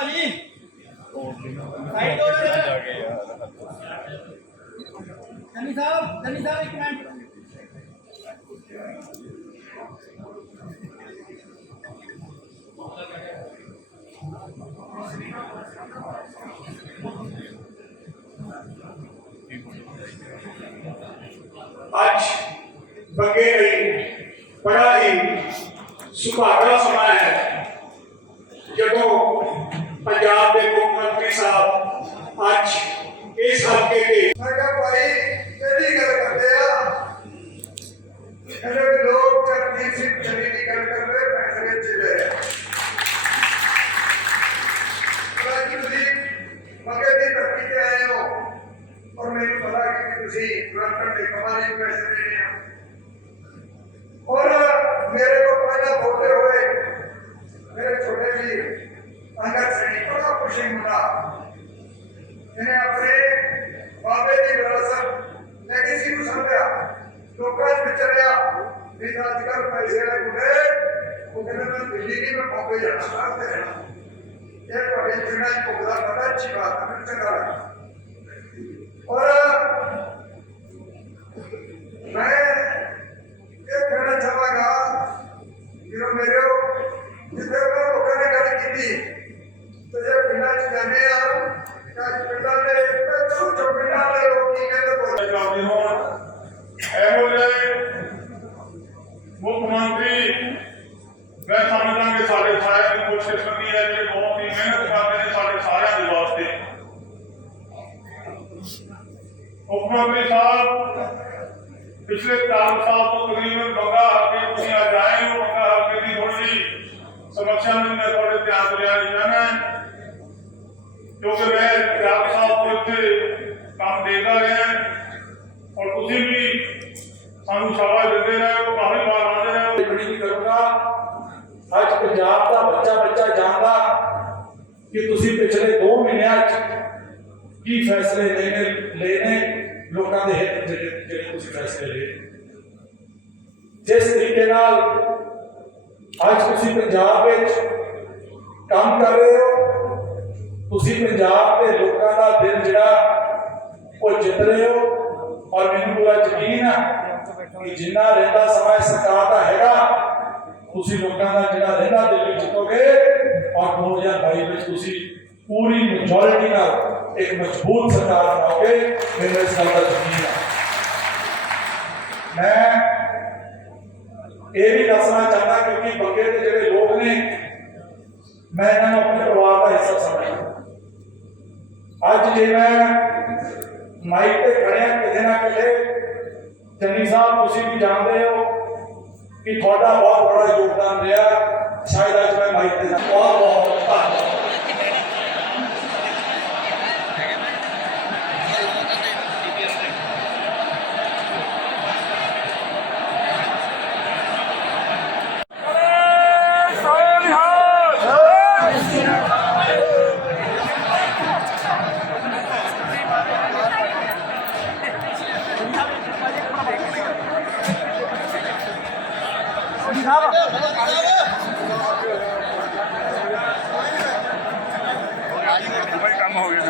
भाजी साइड दो धनी साहब धनी साहब, एक मिनट आज बंगेरी बड़ा ही सुभागला समय है। जब ਤੁਸੀਂ ਰਤਨ ਦੇ ਕਮਾਲੀ ਪੈਸੇ ਦੇਣੇ ਆ ਔਰ ਮੇਰੇ ਕੋਲ ਪਹਿਲਾਂ ਬੋਲਦੇ ਹੋਏ ਮੇਰੇ ਛੋਟੇ ਵੀਰ ਅੰਗਦ ਸਿੰਘ, ਬੜਾ ਖੁਸ਼ੀ ਮੁੰਡਾ। ਇਹਨੇ ਆਪਣੇ ਬਾਬੇ ਦੀ ਵਿਰਾਸਤ ਲੈਗੇਸੀ ਨੂੰ ਸਮਝਿਆ। ਲੋਕਾਂ 'ਚ ਵਿਚਰਿਆ ਵੀ ਅੱਜ ਕੱਲ੍ਹ ਪੈਸੇ ਵਾਲੇ ਮੁੰਡੇ, ਉਹ ਕਹਿੰਦੇ ਮੈਂ ਦਿੱਲੀ ਨਹੀਂ, ਮੈਂ ਬਾਬੇ ਜਾਣਾ ਤੇ ਰਹਿਣਾ। ਇਹ ਤੁਹਾਡੇ ਪਿੰਡਾਂ ਭੁਗਦਾ ਬੜਾ ਅੱਛੀ ਬਾਤ ਹੈ ਮੈਂ ਸਮਝਦਾ ਕਿ ਸਾਡੇ ਸਾਰਿਆਂ ਦੀ ਕੋਸ਼ਿਸ਼ ਕਰਨੀ ਹੈ ਜਿਹੜੇ ਬਹੁਤ ਹੀ ਮਿਹਨਤ ਕਰਦੇ ਨੇ ਸਾਡੇ ਸਾਰਿਆਂ ਦੇ ਵਾਸਤੇ ਮੁੱਖ ਮੰਤਰੀ ਸਾਹਿਬ ਪਿਛਲੇ 4 ਸਾਲ ਤੋਂ ਤਕਰੀਬਨ ਬੰਗਾ ਹਲਕੇ ਤੁਸੀਂ ਅੱਜ ਆਏ ਹੋ ਬੰਗਾ ਹਲਕੇ ਦੀ ਥੋੜੀ ਜਿਹੀ ਸਮੱਸਿਆ ਨੂੰ ਮੈਂ ਤੁਹਾਡੇ ਧਿਆਨ ਚ ਲਿਆ ਜਾਣਾ ਹੈ ਕਿਉਂਕਿ ਮੈਂ 4 ਸਾਲ ਤੋਂ ਇੱਥੇ ਕੰਮ ਦੇਖਦਾ ਰਿਹਾ ਔਰ ਤੁਸੀਂ ਵੀ ਸਾਨੂੰ ਸ਼ਾਬਾਸ਼ ਦਿੰਦੇ ਰਹੇ ਹੋ ਕਾਫੀ ਵਾਰ ਆਉਂਦੇ ਰਹੇ ਹੋ ਟਿੱਪਣੀ ਵੀ ਕਰੂੰਗਾ ਅੱਜ ਪੰਜਾਬ ਦਾ ਬੱਚਾ ਬੱਚਾ ਜਾਣਦਾ ਕਿ ਤੁਸੀਂ ਪਿਛਲੇ 2 ਮਹੀਨਿਆਂ 'ਚ ਕੀ ਫੈਸਲੇ ਲੈਣੇ ਲੈਣੇ ਲੋਕਾਂ ਦੇ ਹਿੱਤ ਜਿਹੜੇ ਜਿਹੜੇ ਤੁਸੀਂ ਫੈਸਲੇ ਲਏ? ਜਿਸ ਤਰੀਕੇ ਨਾਲ ਅੱਜ ਤੁਸੀਂ ਪੰਜਾਬ ਵਿੱਚ ਕੰਮ ਕਰ ਰਹੇ ਹੋ, ਤੁਸੀਂ ਪੰਜਾਬ ਦੇ ਲੋਕਾਂ ਦਾ ਦਿਲ ਜਿਹੜਾ, ਉਹ ਜਿੱਤ ਰਹੇ ਹੋ। ਔਰ ਮੈਨੂੰ ਪੂਰਾ ਯਕੀਨ ਹੈ ਕਿ ਜਿੰਨਾ ਰਹਿੰਦਾ ਸਮਾਂ ਸਰਕਾਰ ਦਾ ਹੈਗਾ ਤੁਸੀਂ ਲੋਕਾਂ ਦਾ ਜਿਹੜਾ ਰਹਿੰਦਾ ਦਿਲ ਵਿੱਚ ਜਿੱਤੋਗੇ ਔਰ 2022 ਵਿੱਚ ਤੁਸੀਂ ਪੂਰੀ ਮੈਜੋਰਿਟੀ ਨਾਲ ਇੱਕ ਮਜ਼ਬੂਤ ਸਰਕਾਰ ਬਣਾਓਗੇ, ਮੈਨੂੰ ਇਸ ਗੱਲ ਦਾ ਯਕੀਨ ਹੈ ਮੈਂ ਇਹ ਵੀ ਦੱਸਣਾ ਚਾਹੁੰਦਾ ਕਿਉਂਕਿ ਬੰਗੇ ਦੇ ਜਿਹੜੇ ਲੋਕ ਨੇ, ਮੈਂ ਇਹਨਾਂ ਨੂੰ ਆਪਣੇ ਪਰਿਵਾਰ ਦਾ ਹਿੱਸਾ ਸਮਝਦਾ ਅੱਜ ਜੇ ਮੈਂ ਮਾਈਕ ਤੇ ਖੜਿਆ ਕਿਸੇ ਨਾ ਕਿਸੇ ਚੰਨੀ ਸਾਹਿਬ, ਤੁਸੀਂ ਵੀ ਜਾਣਦੇ ਹੋ ਕਿ ਤੁਹਾਡਾ ਬਹੁਤ ਬੜਾ ਯੋਗਦਾਨ ਰਿਹਾ। ਸ਼ਾਇਦ ਅੱਜ ਮੈਂ ਮਾਈਕ ਤੇ ਜਾ ਬਹੁਤ ਬਹੁਤ ਧੰਨਵਾਦ ਕੰਮ ਹੋ ਗਿਆ